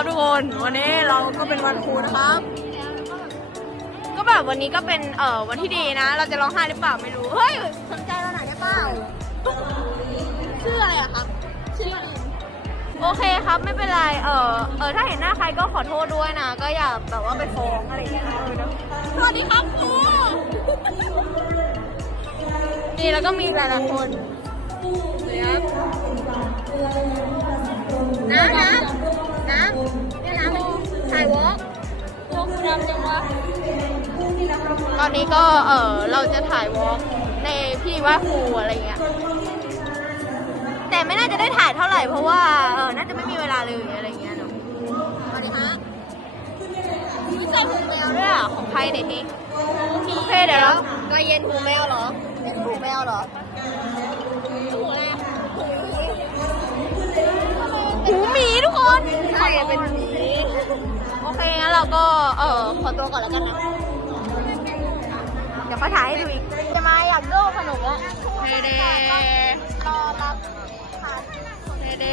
ครับทุกคนวันนี้เราก็เป็นวันครูนะครับ ก็แบบวันนี้ก็เป็นเอ่อวันที่ดีนะ เราจะร้องไห้หรือเปล่าไม่รู้ เฮ้ยสนใจเราหน่อยได้เปล่าชื่ออะไรอะครับชื่อโอเคครับไม่เป็นไรเออเออถ้าเห็นหน้าใครก็ขอโทษด้วยนะ ก็อย่าแบบว่าไปฟ้องอะไรอย่างเงี้ยเออเนอะสวัสดีครับครูนี่แล้วก็มีหลายๆคนสวัสดีครั ตอนนี้ก็เออเราจะถ่ายวอล์กในพี่ว่าครูอะไรเงี้ย แต่ไม่น่าจะได้ถ่ายเท่าไหร่เพราะว่าเออน่าจะไม่มีเวลาเลยอะไรเงี้ยเนาะสวัสดีฮะมีใส่หูแมวด้วยอะของใครเนี่ยทีโอเคเดี๋ยวเราก็เย็นหูแมวเหรอเย็นหูแมวเหรอหูอะไรหูหมีทุกคนใช่เป็น อตัวก่อนแล้วกันนะ เดี๋ยวเขาถ่ายให้ดูอีก จะมาอยากโดขนมแล้วเดเดรอรับทานเดเด